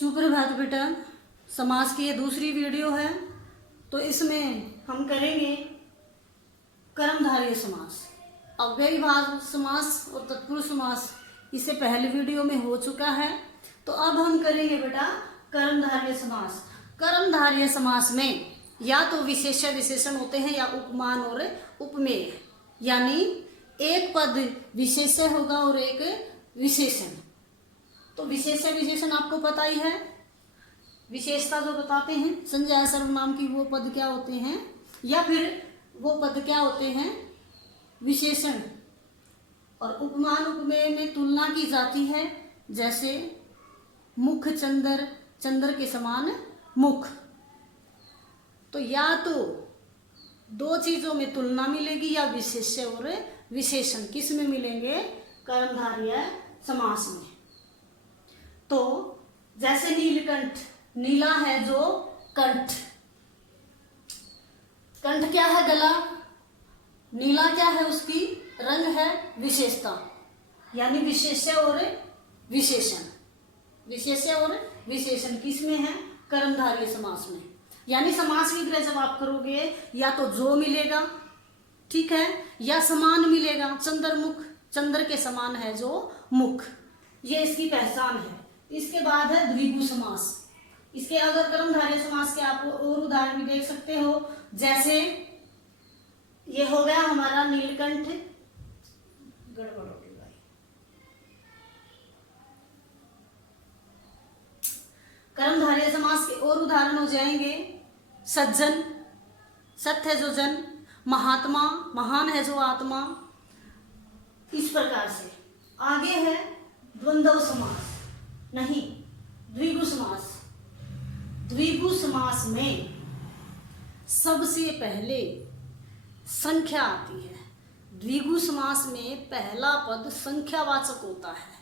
सुप्रभात बेटा। समास की ये दूसरी वीडियो है, तो इसमें हम करेंगे कर्मधारय समास। अव्ययीभाव समास और तत्पुरुष समास इससे पहले वीडियो में हो चुका है, तो अब हम करेंगे बेटा कर्मधारय समास। कर्मधारय समास में या तो विशेष्य विशेषण होते हैं या उपमान और उपमेय, यानी एक पद विशेष्य होगा और एक विशेषण। तो विशेष्य विशेषण आपको पता ही है, विशेषता जो बताते हैं संज्ञा सर्वनाम की, वो पद क्या होते हैं, या फिर वो पद क्या होते हैं विशेषण। और उपमान उपमेय में तुलना की जाती है, जैसे मुख चंद्र, चंद्र के समान मुख। तो या तो दो चीजों में तुलना मिलेगी या विशेष्य और विशेषण किस में मिलेंगे, कर्मधारय समास में। तो जैसे नीलकंठ, नीला है जो कंठ, कंठ क्या है गला, नीला क्या है उसकी रंग है विशेषता, यानी विशेष्य और विशेषण। विशेष्य और विशेषण किस में है, कर्मधारय समास में। यानी समास विग्रह जब आप करोगे या तो जो मिलेगा, ठीक है, या समान मिलेगा। चंद्रमुख, चंद्र के समान है जो मुख, ये इसकी पहचान है। इसके बाद है द्विगु समास। इसके अगर कर्मधारय समास के आप और उदाहरण भी देख सकते हो, जैसे ये हो गया हमारा नीलकंठ, गड़बड़ हो गई भाई। कर्मधारय समास के और उदाहरण हो जाएंगे सज्जन, सत है जो जन, महात्मा, महान है जो आत्मा। इस प्रकार से आगे है द्वंद्व समास, नहीं द्विगु समास। द्विगु समास में सबसे पहले संख्या आती है। द्विगु समास में पहला पद संख्यावाचक होता है,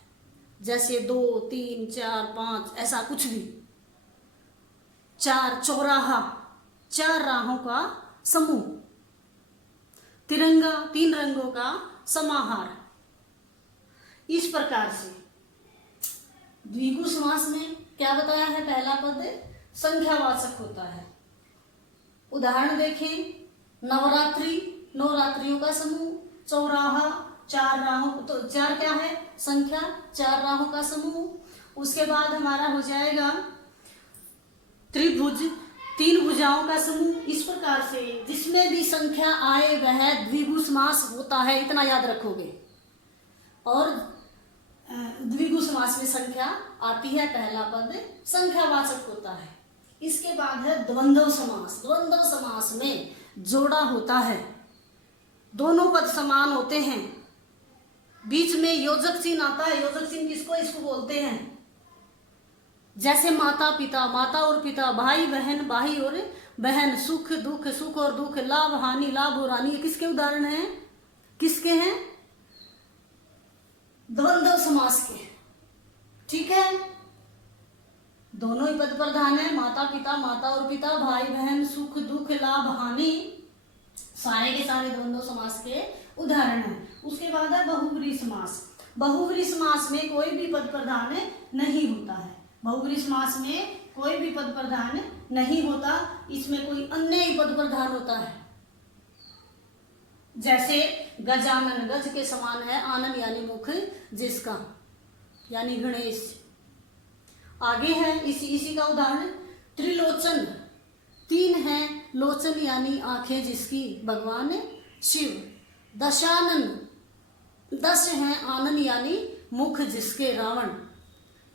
जैसे 2, 3, 4, 5, ऐसा कुछ भी। चार, चौराहा, 4 राहों का समूह। तिरंगा, 3 रंगों का समाहार। इस प्रकार से द्विगु समास में क्या बताया है, पहला पद संख्यावाचक होता है। उदाहरण देखें, नवरात्रि, 9 रात्रियों का समूह। चौराहा, 4 राहों, तो 4 क्या है संख्या, 4 राहों का समूह। उसके बाद हमारा हो जाएगा त्रिभुज, 3 भुजाओं का समूह। इस प्रकार से जिसमें भी संख्या आए वह द्विगु समास होता है, इतना याद रखोगे। और द्विगु समास में संख्या आती है, पहला पद संख्यावाचक होता है। इसके बाद है द्वंद्व समास। द्वंद्व समास में जोड़ा होता है, दोनों पद समान होते हैं, बीच में योजक चिन्ह आता है। योजक चिन्ह किसको, इसको बोलते हैं, जैसे माता पिता, माता और पिता, भाई बहन, भाई और बहन, सुख दुख, सुख और दुख, लाभ हानि, लाभ और हानि। ये किसके उदाहरण हैं, किसके हैं, द्वंद्व समास के। ठीक है, दोनों ही पद प्रधान है, माता पिता, माता और पिता, भाई बहन, सुख दुख, लाभ हानि, सारे के सारे द्वंद्व समास के उदाहरण हैं। उसके बाद है बहुव्रीहि समास। बहुव्रीहि समास में कोई भी पद प्रधान नहीं होता है। बहुव्रीहि समास में कोई भी पद प्रधान नहीं होता, इसमें कोई अन्य ही पद प्रधान होता है। जैसे गजानन, गज के समान है आनन यानी मुख जिसका, यानी गणेश। आगे है इसी का उदाहरण त्रिलोचन, 3 है लोचन यानी आंखें जिसकी, भगवान शिव। दशानन, 10 है आनन यानी मुख जिसके, रावण।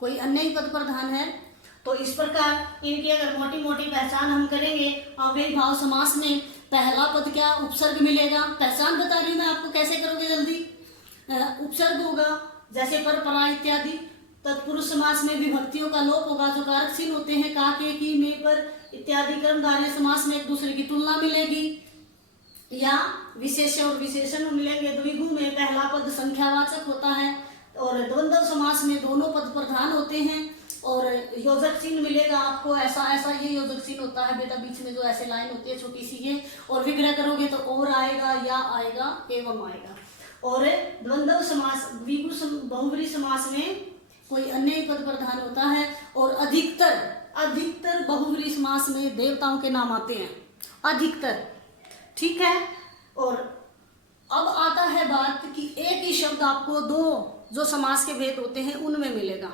कोई अन्य ही पद प्रधान है। तो इस प्रकार इनकी अगर मोटी मोटी पहचान हम करेंगे, अव्ययीभाव समास में पहला पद क्या, उपसर्ग मिलेगा। पहचान बता रही हूं मैं आपको, कैसे करोगे जल्दी। उपसर्ग होगा जैसे पर, परा इत्यादि। तत्पुरुष समास में विभक्तियों का लोप होगा, जो कारक चिन्ह होते हैं, का, के, की, में, पर इत्यादि। कर्मधारय समास में एक दूसरे की तुलना मिलेगी या विशेष्य और विशेषण मिलेंगे। द्विगु में पहला पद संख्यावाचक होता है, और द्वंद्व समास में दोनों पद प्रधान होते हैं, और योजक चिन्ह मिलेगा आपको, ऐसा ऐसा ये योजक चिन्ह होता है बेटा, बीच में जो ऐसे लाइन होती है छोटी सी ये। और विग्रह करोगे तो और आएगा, या आएगा, एवं आएगा। और द्वंद्व समास, द्विगु बहुव्रीहि समास में कोई अन्य पद प्रधान होता है, और अधिकतर बहुव्रीहि समास में देवताओं के नाम आते हैं, अधिकतर। ठीक है। और अब आता है बात कि एक ही शब्द आपको दो जो समास के भेद होते हैं उनमें मिलेगा।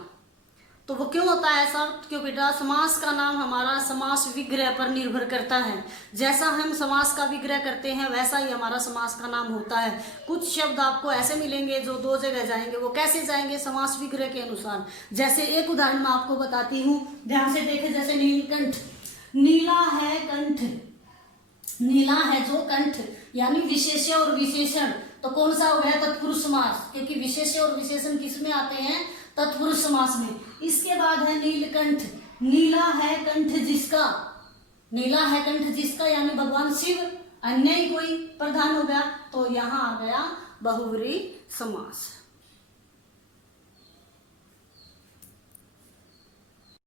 तो वो क्यों होता है ऐसा? क्यों बेटा, समास का नाम हमारा समास विग्रह पर निर्भर करता है। जैसा हम समास का विग्रह करते हैं वैसा ही हमारा समास का नाम होता है। कुछ शब्द आपको ऐसे मिलेंगे जो दो जगह जाएंगे, वो कैसे जाएंगे? समास विग्रह के अनुसार। जैसे एक उदाहरण मैं आपको बताती हूँ, ध्यान से देखें। जैसे नीलकंठ, नीला है कंठ, नीला है जो कंठ, यानी विशेष्य और विशेषण। तो कौन सा हो गया? तत्पुरुष समास, क्योंकि विशेष्य और विशेषण किस में आते हैं? तत्पुरुष समास में। इसके बाद है नीलकंठ, नीला है कंठ जिसका, नीला है कंठ जिसका यानी भगवान शिव, अन्य ही कोई प्रधान हो गया, तो यहाँ आ गया बहुव्रीहि समास।